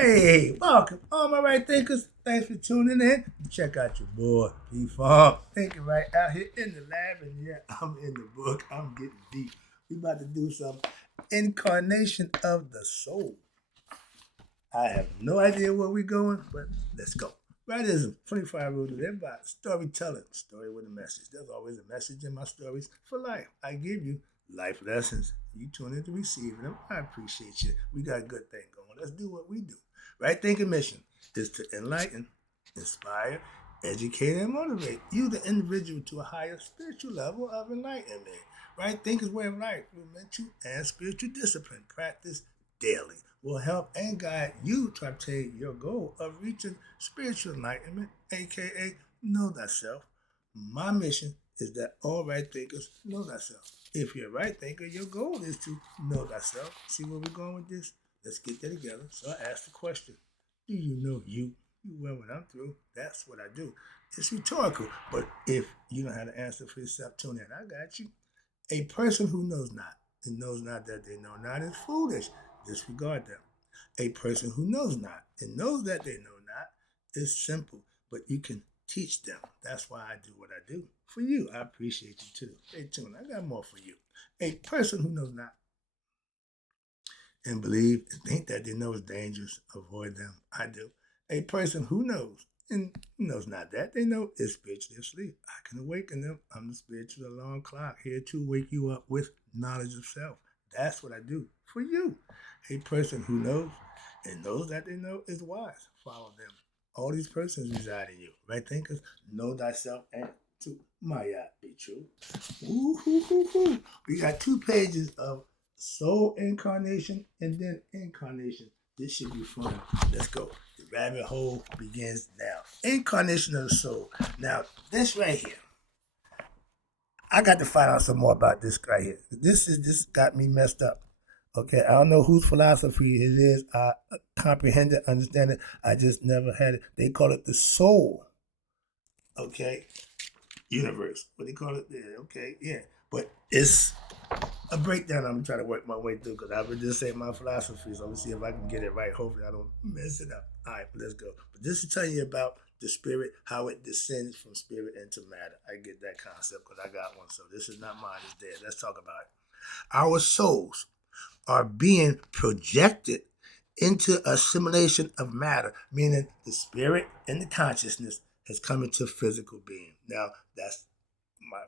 Hey, welcome, all my right thinkers. Thanks for tuning in. Check out your boy, P Farm. Thinking right out here in the lab, and yeah, I'm in the book. I'm getting deep. We about to do some Incarnation of the Soul. I have no idea where we're going, but let's go. Writism, 25 rules of everybody. Storytelling, story with a message. There's always a message in my stories for life. I give you life lessons. You tune in to receive them. I appreciate you. We got a good thing going. Let's do what we do. Right thinking mission is to enlighten, inspire, educate, and motivate you, the individual, to a higher spiritual level of enlightenment. Right thinking's way of life, mental and spiritual discipline, practice daily, will help and guide you to obtain your goal of reaching spiritual enlightenment, aka know thyself. My mission is that all right thinkers know thyself. If you're a right thinker, your goal is to know thyself. See where we're going with this? Let's get that together. So I asked the question, do you know you? Well, when I'm through, that's what I do. It's rhetorical, but if you don't have the answer for yourself, tune in. I got you. A person who knows not and knows not that they know not is foolish. Disregard them. A person who knows not and knows that they know not is simple, but you can teach them. That's why I do what I do. For you, I appreciate you too. Stay tuned. I got more for you. A person who knows not and believe and think that they know is dangerous, avoid them. I do. A person who knows and knows not that they know is spiritually asleep. I can awaken them. I'm the spiritual alarm clock here to wake you up with knowledge of self. That's what I do for you. A person who knows and knows that they know is wise. Follow them. All these persons reside in you. Right thinkers, know thyself and to Maya be true. Woo-hoo-hoo-hoo. We got 2 pages of soul incarnation and then incarnation. This should be fun. Let's go. The rabbit hole begins now. Incarnation of the soul. Now, this right here. I got to find out some more about this right here. This got me messed up. Okay, I don't know whose philosophy it is. I comprehend it, understand it. I just never had it. They call it the soul. Okay, universe. What do they call it? Yeah, okay, yeah. But it's a breakdown I'm trying to work my way through because I've been just saying my philosophy, so let's see if I can get it right. Hopefully I don't mess it up. All right, let's go. But this is telling you about the spirit, how it descends from spirit into matter. I get that concept because I got one, so this is not mine, it's theirs. Let's talk about it. Our souls are being projected into assimilation of matter, meaning the spirit and the consciousness has come into physical being. Now, that's my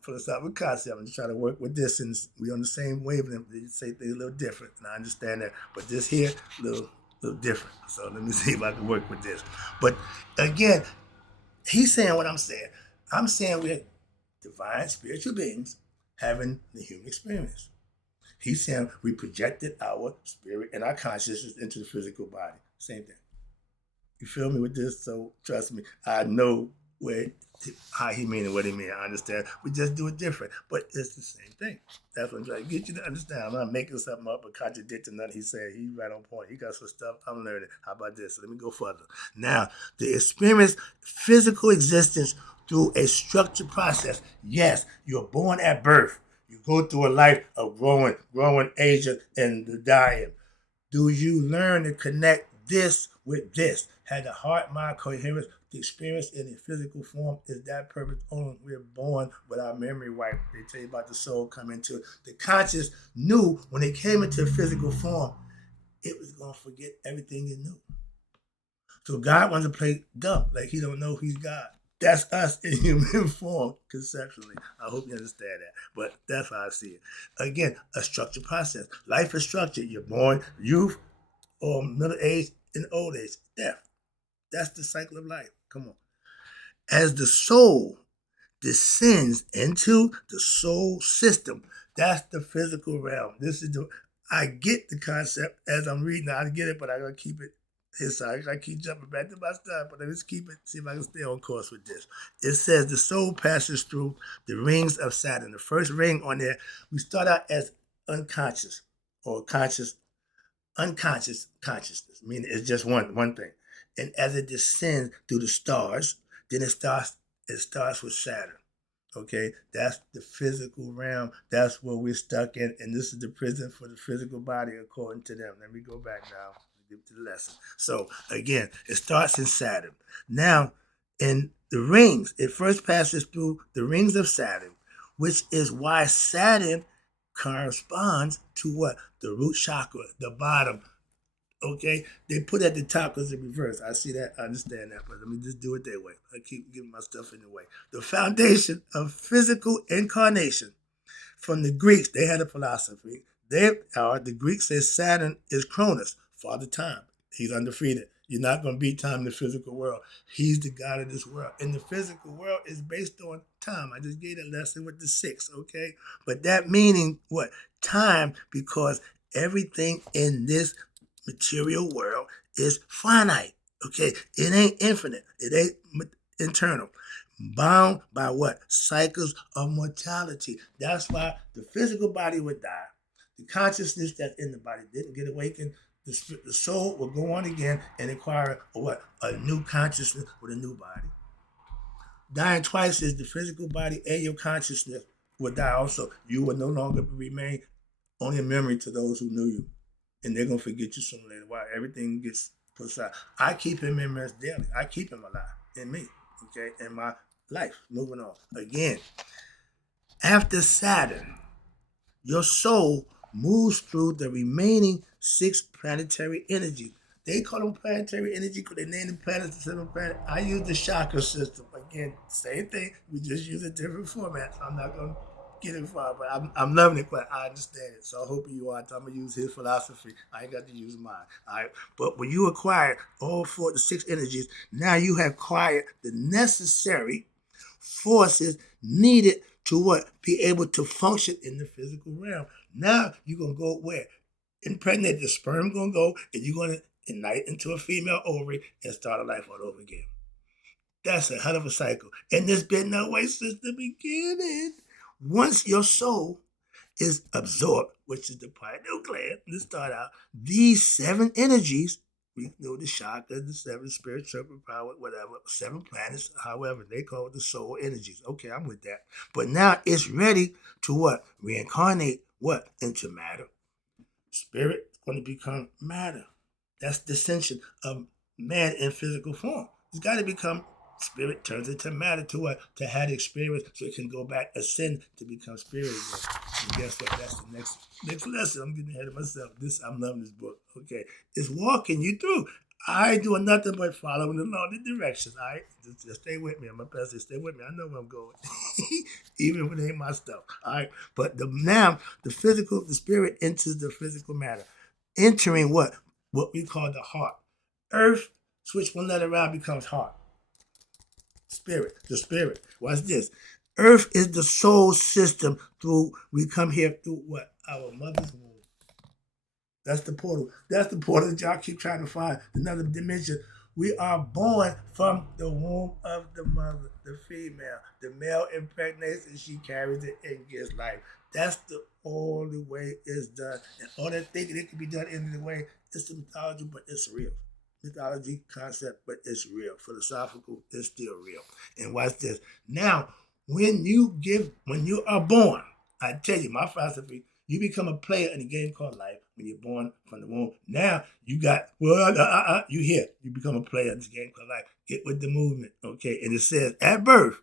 philosophical concept. I'm just trying to work with this, and we're on the same wavelength. They say things a little different, and I understand that. But this here, little different. So let me see if I can work with this. But again, he's saying what I'm saying. I'm saying we're divine spiritual beings having the human experience. He's saying we projected our spirit and our consciousness into the physical body. Same thing. You feel me with this? So trust me, I know where how he mean and what he mean. I understand. We just do it different, but it's the same thing. That's what I'm trying to get you to understand. I'm not making something up or contradicting nothing he said. He's right on point. He got some stuff I'm learning. How about this? So let me go further. Now, the experience physical existence through a structured process. Yes, you're born at birth. You go through a life of growing, aging, and dying. Do you learn to connect this with this? Had the heart, mind, coherence, the experience in a physical form is that purpose only. We're born with our memory wiped. They tell you about the soul coming to it. The conscious knew when it came into physical form, it was going to forget everything it knew. So God wants to play dumb, like he don't know he's God. That's us in human form, conceptually. I hope you understand that. But that's how I see it. Again, a structured process. Life is structured. You're born, youth, or middle age, and old age, death. That's the cycle of life. Come on. As the soul descends into the soul system, that's the physical realm. This is the I get the concept as I'm reading. I get it, but I gotta keep it inside. I keep jumping back to my stuff, but let's keep it. See if I can stay on course with this. It says the soul passes through the rings of Saturn. The first ring on there, we start out as unconscious or unconscious consciousness, meaning it's just one thing. And as it descends through the stars, then it starts with Saturn. Okay, that's the physical realm. That's where we're stuck in, and this is the prison for the physical body, according to them. Let me go back now. get to the lesson. So again, it starts in Saturn. Now, in the rings, it first passes through the rings of Saturn, which is why Saturn corresponds to what? The root chakra, the bottom. Okay, they put at the top because it's reverse. I see that, I understand that, but let me just do it that way. I keep giving my stuff in the way. The foundation of physical incarnation. From the Greeks, they had a philosophy. The Greeks said Saturn is Cronus, Father Time. He's undefeated. You're not going to beat time in the physical world. He's the God of this world. And the physical world is based on time. I just gave that lesson with the 6, okay? But that meaning what? Time, because everything in this material world is finite, okay? It ain't infinite. It ain't internal. Bound by what? Cycles of mortality. That's why the physical body would die. The consciousness that's in the body didn't get awakened. The soul will go on again and acquire what? A new consciousness with a new body. Dying twice is the physical body and your consciousness will die also. You will no longer remain only a memory to those who knew you. And they're going to forget you sooner or later. Why? Everything gets put aside. I keep him in memories daily. I keep him alive in me, okay, in my life. Moving on. Again, after Saturn, your soul moves through the remaining 6 planetary energies. They call them planetary energy because they name the planets the 7 planets. I use the chakra system. Again, same thing. We just use a different format. So I'm not going to get it far, but I'm loving it, but I understand it. So I hope you are. I'm going to use his philosophy. I ain't got to use mine. All right. But when you acquire all 6 energies, now you have acquired the necessary forces needed to what? Be able to function in the physical realm. Now you're going to go where? Impregnate. The sperm going to go and you're going to ignite into a female ovary and start a life all over again. That's a hell of a cycle. And there's been no way since the beginning. Once your soul is absorbed, which is the pineal gland, let's start out, these 7 energies, we know the chakra, the 7 spirit, triple power, whatever, 7 planets, however, they call it the soul energies. Okay, I'm with that. But now it's ready to what? Reincarnate what? Into matter. Spirit is going to become matter. That's the ascension of man in physical form. It's got to become spirit, turns into matter to what? To have experience so it can go back, ascend to become spirit again. And guess what? That's the next lesson. I'm getting ahead of myself. I'm loving this book. Okay. It's walking you through. I ain't doing nothing but following the law, the directions. All right, just stay with me. I'm a pastor. Stay with me. I know where I'm going, even if it ain't my stuff. All right, but now the physical, the spirit enters the physical matter, entering what we call the heart. Earth, switch one letter around, becomes heart. Spirit, the spirit. Watch this. Earth is the soul system through we come here through what? Our mother's womb. That's the portal. That's the portal that y'all keep trying to find. Another dimension. We are born from the womb of the mother, the female. The male impregnates and she carries it and gets life. That's the only way it's done. And all that thinking it can be done any other way, it's the mythology, but it's real. Mythology concept, but it's real. Philosophical, it's still real. And watch this. Now, when you are born, I tell you, my philosophy, you become a player in a game called life when you're born from the womb. Now you got, you here. You become a player in this game called life. Get with the movement, okay? And it says, at birth,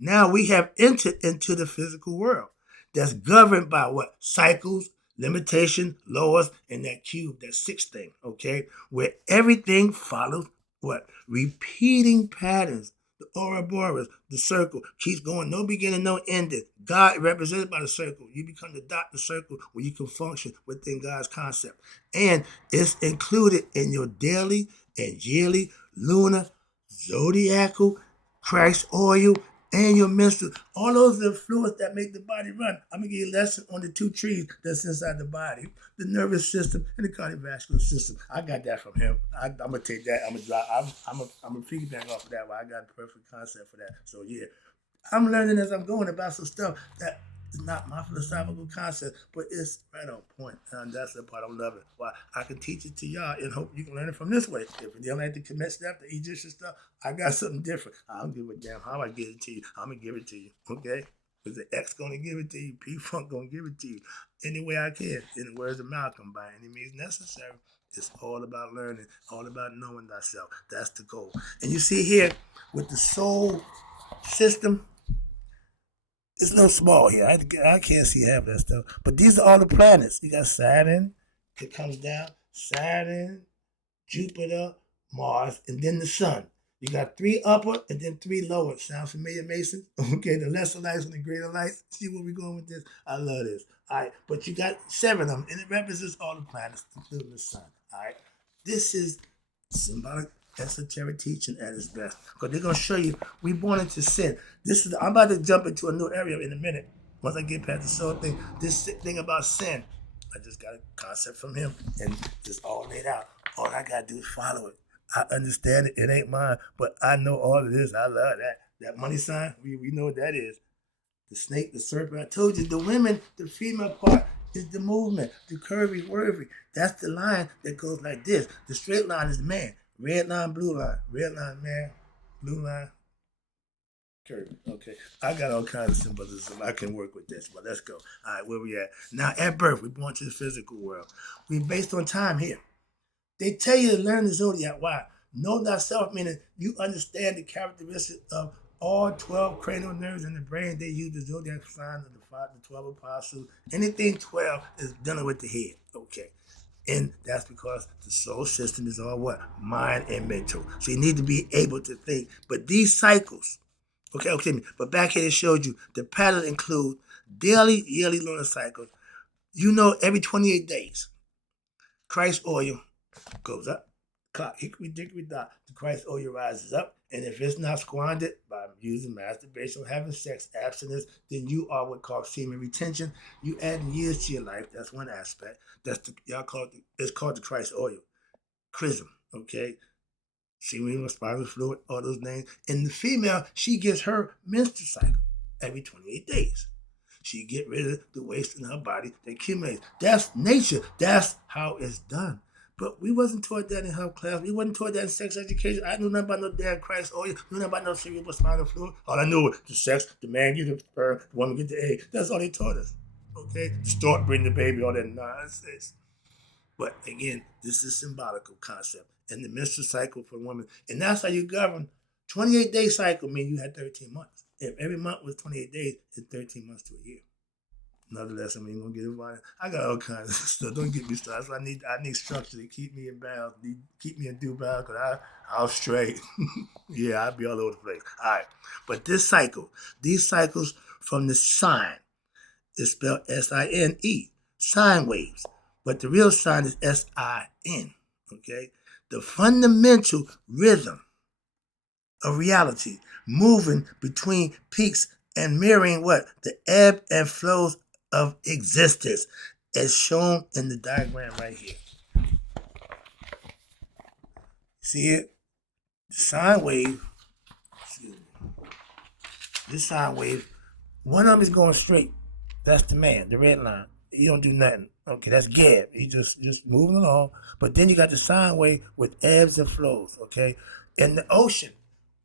now we have entered into the physical world that's governed by what? Cycles, limitation, laws, and that cube, that 6 thing, okay? Where everything follows what? Repeating patterns. The Ouroboros, the circle, keeps going, no beginning, no ending. God represented by the circle. You become the dot, the circle, where you can function within God's concept. And it's included in your daily and yearly, lunar, zodiacal, Christ oil, and your menstrual. All those are the fluids that make the body run. I'm going to give you a lesson on the 2 trees that's inside the body. The nervous system and the cardiovascular system. I got that from him. I'm going to take that. I'm going to piggyback off of that. I got a perfect concept for that. So, yeah. I'm learning as I'm going about some stuff that is not my philosophical concept, but it's right on point. And that's the part I'm loving. Why I can teach it to y'all and hope you can learn it from this way. If you don't like the Kemet stuff, the Egyptian stuff, I got something different. I don't give a damn how I get it to you. I'm going to give it to you. Okay? Because the X going to give it to you. P-Funk going to give it to you any way I can. In the words of Malcolm, by any means necessary. It's all about learning, all about knowing thyself. That's the goal. And you see here with the soul system, it's no small here. I can't see half that stuff. But these are all the planets. You got Saturn, it comes down. Saturn, Jupiter, Mars, and then the sun. You got 3 upper and then 3 lower. Sound familiar, Mason? Okay, the lesser lights and the greater lights. See where we're going with this? I love this. All right, but you got 7 of them, and it represents all the planets, including the sun. All right, this is symbolic esoteric teaching at its best, because they're gonna show you we born into sin. I'm about to jump into a new area in a minute. Once I get past the soul thing, this thing about sin, I just got a concept from him, and it's all laid out. All I gotta do is follow it. I understand it. It ain't mine, but I know all of this. I love that. That money sign, we know what that is. The snake, the serpent. I told you, the women, the female part is the movement. The curvy, worthy. That's the line that goes like this. The straight line is the man. Red line, blue line. Red line, man. Blue line, curvy. Okay. I got all kinds of symbolism. I can work with this, but let's go. All right, where we at? Now, at birth, we're born to the physical world. We're based on time here. They tell you to learn the zodiac. Why? Know thyself, meaning you understand the characteristics of all 12 cranial nerves in the brain. They use the zodiac sign of the 12 apostles. Anything 12 is dealing with the head. Okay. And that's because the soul system is all what? Mind and mental. So you need to be able to think. But these cycles, okay, but back here it showed you the pattern include daily, yearly lunar cycles. You know, every 28 days, Christ oil goes up. Clock, hickory dickory dock, the Christ oil rises up. And if it's not squandered by using masturbation or having sex, abstinence, then you are what called semen retention. You adding years to your life. That's one aspect. It's called the Christ oil. Chrism, okay? Semen, spinal fluid, all those names. And the female, she gets her menstrual cycle every 28 days. She get rid of the waste in her body that accumulates. That's nature. That's how it's done. But we wasn't taught that in health class. We wasn't taught that in sex education. I knew nothing about no damn Christ oil. Knew nothing about no cerebral spinal fluid. All I knew was the sex, the man get the sperm, the woman get the egg. That's all they taught us. Okay? Start bring the baby, all that nonsense. But again, this is symbolical concept. And the menstrual cycle for women. And that's how you govern. 28-day cycle means you had 13 months. If every month was 28 days, it's 13 months to a year. Another lesson, I ain't gonna get involved. I got all kinds of stuff. Don't get me started. So I need structure to keep me in bounds, keep me in due bounds, because I'll stray. Yeah, I'll be all over the place. All right. But these cycles from the sine is spelled S-I-N-E, sine waves. But the real sign is S-I-N, okay? The fundamental rhythm of reality, moving between peaks and mirroring what? The ebb and flows of existence, as shown in the diagram right here. See it? The sine wave, this sine wave, one of them is going straight. That's the man, the red line. He don't do nothing. Okay, that's Gab. He just moving along. But then you got the sine wave with ebbs and flows, okay? In the ocean,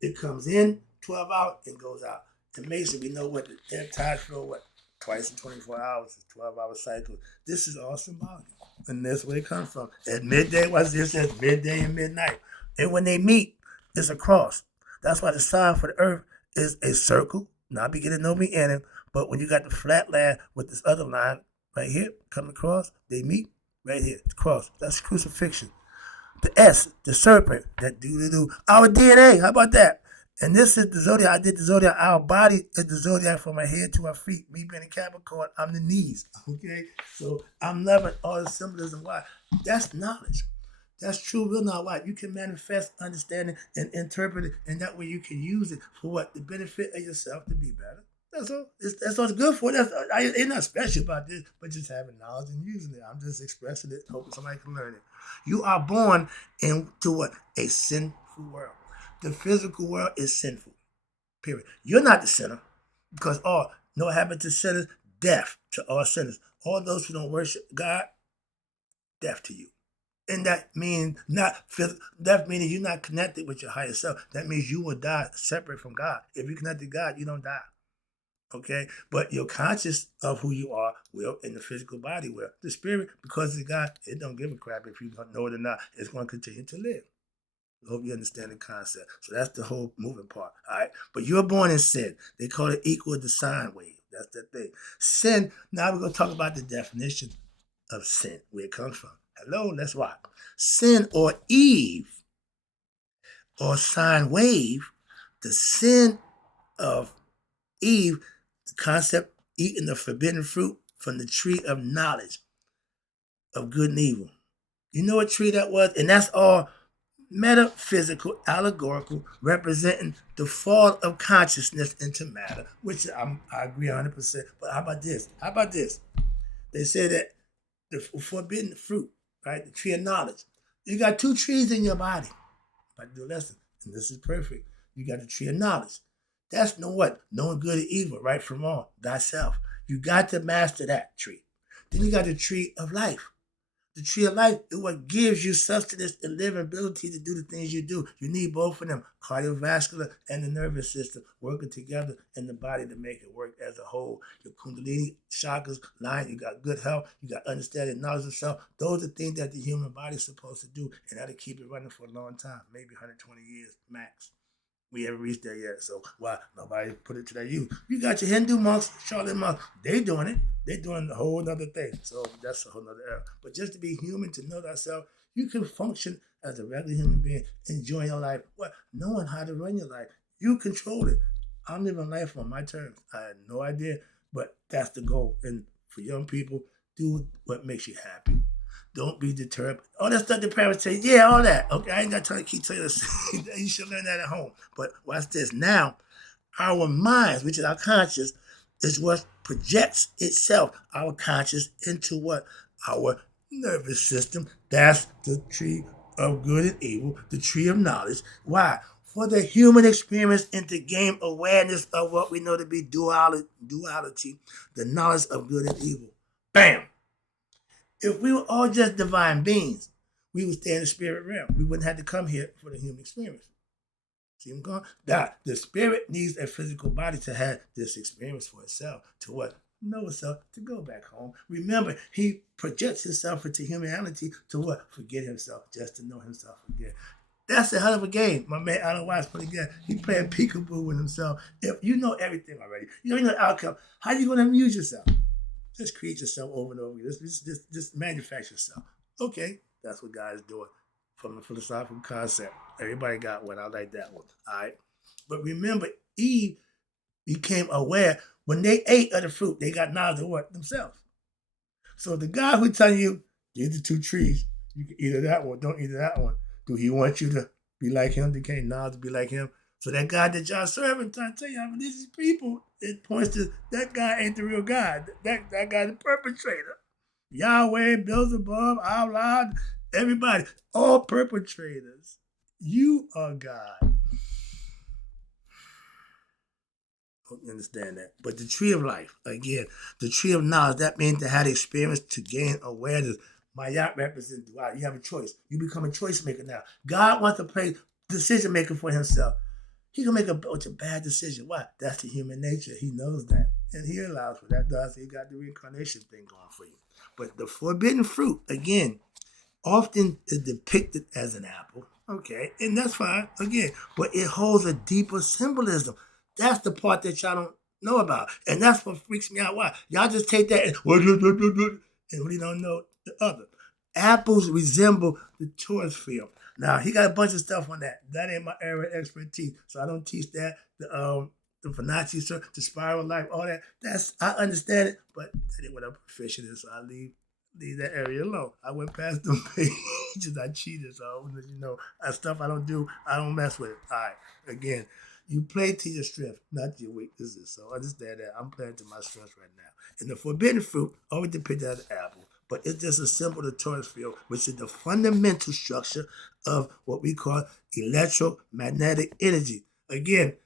it comes in, 12 out, and goes out. And Mason, we know what the ebb tide flow, what? Twice in 24 hours, it's 12-hour cycle. This is all symbolic. And that's where it comes from. At midday, what's this? At midday and midnight. And when they meet, it's a cross. That's why the sign for the earth is a circle, not beginning, no beginning. But when you got the flat line with this other line right here, coming across, they meet right here, the cross. That's crucifixion. The S, the serpent, that do-do-do. Our DNA, how about that? And this is the zodiac. I did the zodiac. Our body is the zodiac from our head to our feet. Me being a Capricorn, I'm the knees. Okay? So I'm loving all the symbolism. Why? That's knowledge. That's true real knowledge. Why? You can manifest understanding and interpret it, and that way you can use it for what? The benefit of yourself to be better. That's all. That's what it's good for. It's not special about this, but just having knowledge and using it. I'm just expressing it, hoping somebody can learn it. You are born into what? A sinful world. The physical world is sinful, period. You're not the sinner, because no happened to sinners, death to all sinners. All those who don't worship God, death to you. And that means death meaning you're not connected with your higher self. That means you will die separate from God. If you connect to God, you don't die. Okay, but you're conscious of who you are, will, in the physical body will. The spirit, because it's God, it don't give a crap if you don't know it or not. It's going to continue to live. I hope you understand the concept. So that's the whole moving part. All right, but you're born in sin. They call it equal to sine wave. That's the thing. Sin. Now we're going to talk about the definition of sin, where it comes from. Hello, let's rock. Sin or Eve or sine wave. The sin of Eve, the concept eating the forbidden fruit from the tree of knowledge of good and evil. You know what tree that was? And that's all metaphysical, allegorical, representing the fall of consciousness into matter, which I agree 100%. But how about this? How about this? They say that the forbidden fruit, right? The tree of knowledge. You got two trees in your body. If I do a lesson, and this is perfect. You got the tree of knowledge. That's know what? Knowing good and evil, right from wrong, thyself. You got to master that tree. Then you got the tree of life. The tree of life is what gives you sustenance and living ability to do the things you do. You need both of them, cardiovascular and the nervous system, working together in the body to make it work as a whole. Your kundalini chakras line, you got good health, you got understanding, knowledge of self. Those are things that the human body is supposed to do, and that'll keep it running for a long time, maybe 120 years max. We haven't reached there yet, so why nobody put it to that use? You got your Hindu monks, Charlotte monks, they doing it. They doing a whole other thing. So that's a whole other era. But just to be human, to know thyself, you can function as a regular human being, enjoying your life, what? Knowing how to run your life. You control it. I'm living life on my terms. I had no idea, but that's the goal. And for young people, do what makes you happy. Don't be deterred. All that stuff the parents say, yeah, all that. Okay, I ain't got time to keep telling you. You should learn that at home. But watch this. Now, our minds, which is our conscious, is what projects itself, our conscious, into what? Our nervous system. That's the tree of good and evil, the tree of knowledge. Why? For the human experience and to gain awareness of what we know to be duality, the knowledge of good and evil. Bam! If we were all just divine beings, we would stay in the spirit realm. We wouldn't have to come here for the human experience. See I'm going? That the spirit needs a physical body to have this experience for itself. To what? Know itself, to go back home. Remember, he projects himself into humanity to what? Forget himself, just to know himself again. That's a hell of a game. My man Alan Watts put again. He playing peekaboo with himself. If you know everything already, you don't know the outcome. How are you going to amuse yourself? Just create yourself over and over again. Just manufacture yourself. Okay, that's what God is doing from the philosophical concept. Everybody got one. I like that one. All right. But remember, Eve became aware when they ate of the fruit, they got knowledge of what? Themselves. So the guy who telling you, these are two trees, you can eat of that one, don't eat of that one. Do he want you to be like him? To gain knowledge to be like him? So that God that y'all serving, trying to tell you, I mean, these people, it points to that guy ain't the real God. That guy the perpetrator. Yahweh, Beelzebub, Allah, everybody, all perpetrators. You are God. Hope you understand that. But the tree of life, again, the tree of knowledge, that means to have the experience to gain awareness. Mayat represents, wow, you have a choice. You become a choice maker now. God wants to play decision maker for himself. He can make a bunch of bad decisions. Why? That's the human nature. He knows that. And he allows for that. Thus, he got the reincarnation thing going for you. But the forbidden fruit, again, often is depicted as an apple. Okay, and that's fine, again. But it holds a deeper symbolism. That's the part that y'all don't know about. And that's what freaks me out. Why? Y'all just take that and really don't know the other. Apples resemble the torus field. Now, he got a bunch of stuff on that. That ain't my area of expertise, so I don't teach that. The Fibonacci, the spiral life, all that. I understand it, but that ain't what I'm proficient in, so I leave that area alone. I went past them pages. I cheated, so you know, stuff I don't do, I don't mess with it. All right, again, you play to your strength, not your weaknesses. So understand that I'm playing to my strength right now. And the forbidden fruit always depicted as an apple, but it's just a symbol of the torus field, which is the fundamental structure of what we call electromagnetic energy. Again,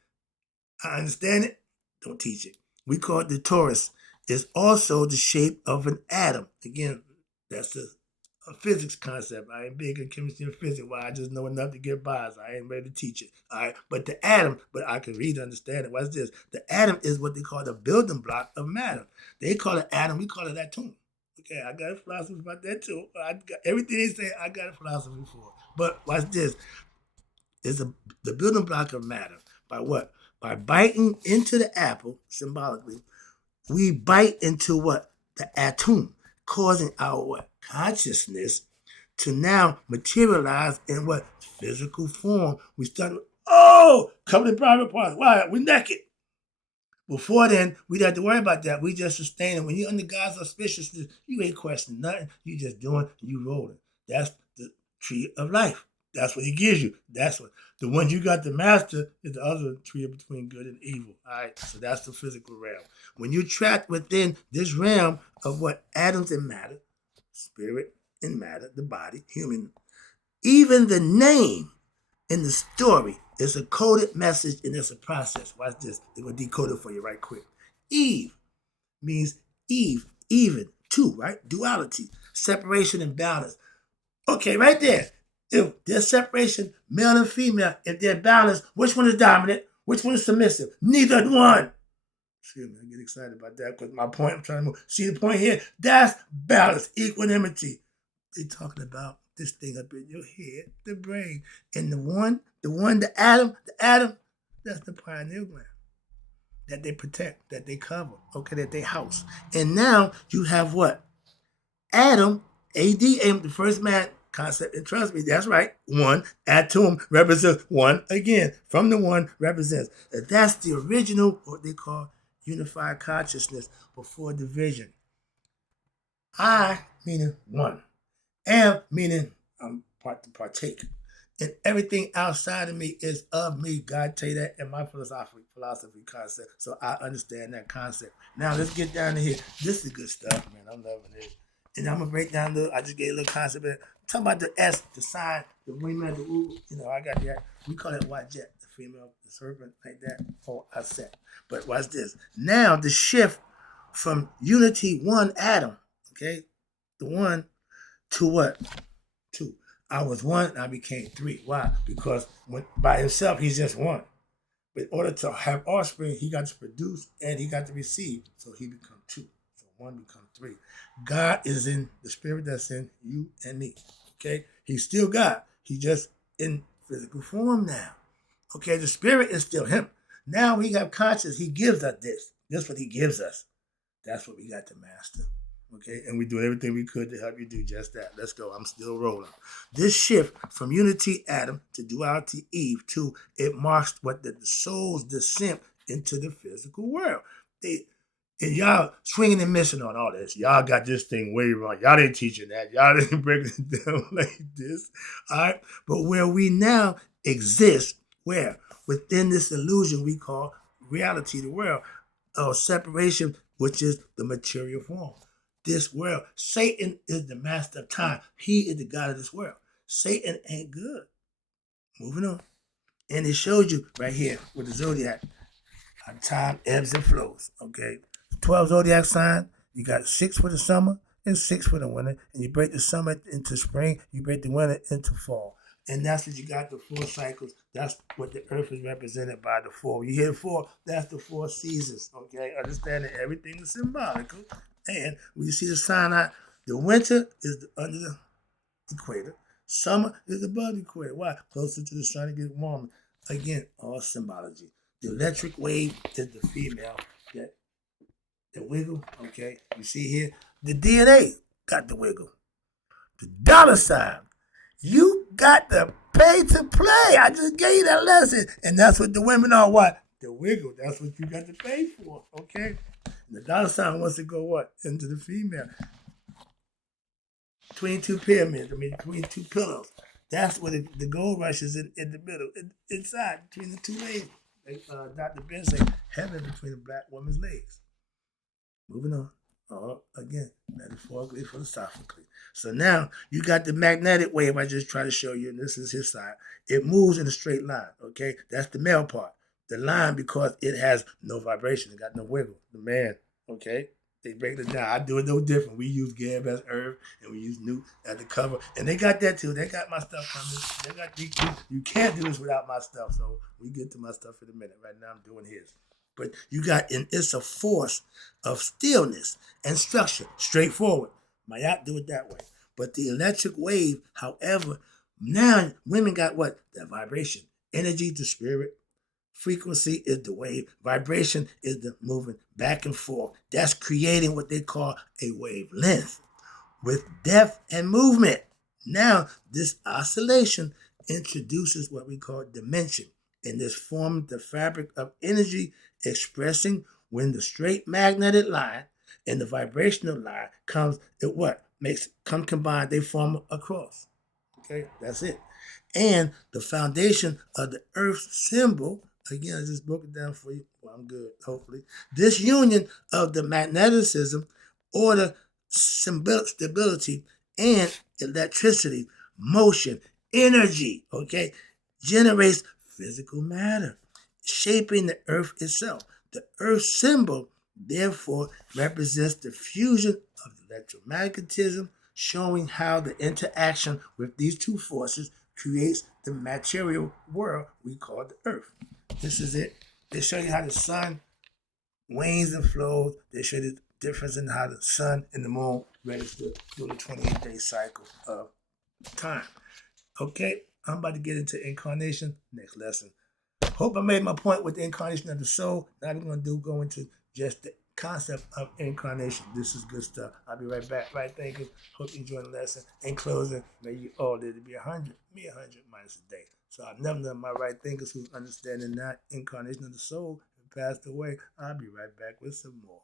I understand it, don't teach it. We call it the torus. It's also the shape of an atom. Again, that's a physics concept. I ain't big in chemistry and physics. Why I just know enough to get by. So I ain't ready to teach it. All right. But the atom, but I can read and understand it. Watch this. The atom is what they call the building block of matter. They call it atom. We call it atom. Okay, I got a philosophy about that too. I got everything they say, I got a philosophy for. But watch this. It's the building block of matter. By what? By biting into the apple, symbolically, we bite into what? The atom, causing our what? Consciousness to now materialize in what? Physical form. We start, coming in private parts. Why? We're naked. Before then, we didn't have to worry about that. We just sustain it. When you're under God's auspiciousness, you ain't questioning nothing. You just doing, you rolling. That's the tree of life. That's what he gives you. That's what the one you got to master is the other tree between good and evil. All right. So that's the physical realm. When you're trapped within this realm of what atoms and matter, spirit and matter, the body, human, even the name in the story is a coded message and it's a process. Watch this. They're going to decode it for you right quick. Eve means Eve, even, two, right? Duality, separation and balance. Okay, right there. If there's separation, male and female, if they're balanced, which one is dominant? Which one is submissive? Neither one. Excuse me, I get excited about that because my point, I'm trying to move. See the point here? That's balance, equanimity. They're talking about this thing up in your head, the brain. And the atom, that's the pineal gland that they protect, that they cover, okay, that they house. And now you have what? Adam, A-D-M, the first man concept, and trust me, that's right, one, atom represents one, again, from the one represents. That's the original, what they call unified consciousness before division. I, meaning one. Am, meaning I'm part to partake. And everything outside of me is of me. God tell you that in my philosophy concept. So I understand that concept. Now let's get down to here. This is good stuff, man. I'm loving it. And I'm gonna break down I just gave a little concept. Talking about the S, the sign, the wingman, the ooh. I got that. We call it white jet, the female, the serpent, like that. Oh, I said. But watch this. Now the shift from unity, one atom, okay, the one to what? Two. I was one, I became three. Why? Because when by himself, he's just one. But in order to have offspring, he got to produce and he got to receive. So he become two. So one becomes three. God is in the spirit that's in you and me. Okay? He's still God. He's just in physical form now. Okay? The spirit is still him. Now we have conscience. He gives us this. This is what he gives us. That's what we got to master. Okay, and we do everything we could to help you do just that. Let's go. I'm still rolling. This shift from unity Adam to duality Eve to it marks what the soul's descent into the physical world. And y'all swinging and missing on all this. Y'all got this thing way wrong. Y'all didn't teach it that. Y'all didn't break it down like this. All right, but where we now exist, where within this illusion we call reality, the world, or separation, which is the material form. This world. Satan is the master of time. He is the God of this world. Satan ain't good. Moving on. And it shows you right here with the zodiac how time ebbs and flows. Okay. 12 zodiac signs. You got 6 for the summer and 6 for the winter. And you break the summer into spring. You break the winter into fall. And that's what you got, the 4 cycles. That's what the earth is represented by, the 4. When you hear 4, that's the 4 seasons. Okay. Understand that everything is symbolical. And when you see the sign out, the winter is under the equator. Summer is above the equator. Why? Closer to the sun, it gets warmer. Again, all symbology. The electric wave is the female. The wiggle, okay? You see here? The DNA got the wiggle. The dollar sign. You got to pay to play. I just gave you that lesson. And that's what the women are what? The wiggle. That's what you got to pay for, okay? The dollar sign wants to go what? Into the female. Between 2 pyramids, between 2 pillows. That's where the gold rush is in the middle, inside, between the 2 legs. Like Dr. Ben said, heaven between the black woman's legs. Moving on. Again, metaphorically, philosophically. So now you got the magnetic wave I just tried to show you, and this is his side. It moves in a straight line, okay? That's the male part. The line, because it has no vibration, it got no wiggle. The man, okay? They break it down. I do it no different. We use Gab as herb, and we use Newt at the cover, and they got that too. They got my stuff coming. They got you can't do this without my stuff. So we get to my stuff in a minute. Right now, I'm doing his. But you got, and it's a force of stillness and structure, straightforward. Mayat do it that way. But the electric wave, however, now women got what? That vibration, energy to spirit. Frequency is the wave. Vibration is the moving back and forth. That's creating what they call a wavelength with depth and movement. Now, this oscillation introduces what we call dimension. In this form, the fabric of energy expressing when the straight magnetic line and the vibrational line comes, it what? Makes come combined, they form a cross. Okay, that's it. And the foundation of the earth symbol, again, I just broke it down for you. Well, I'm good, hopefully. This union of the magneticism, order, stability, and electricity, motion, energy, okay, generates physical matter, shaping the earth itself. The earth symbol, therefore, represents the fusion of electromagnetism, showing how the interaction with these two forces creates the material world we call the earth. This is it. They show you how the sun wanes and flows. They show you the difference in how the sun and the moon register through the 28-day cycle of time. Okay, I'm about to get into incarnation next lesson. Hope I made my point with the incarnation of the soul. Now we're going to go into just the concept of incarnation. This is good stuff. I'll be right back. Right, thank you. Hope you enjoyed the lesson. In closing, may you all live to be 100, me 100 minus a day. So I've never done my right thinkers who's understanding that incarnation of the soul and passed away. I'll be right back with some more.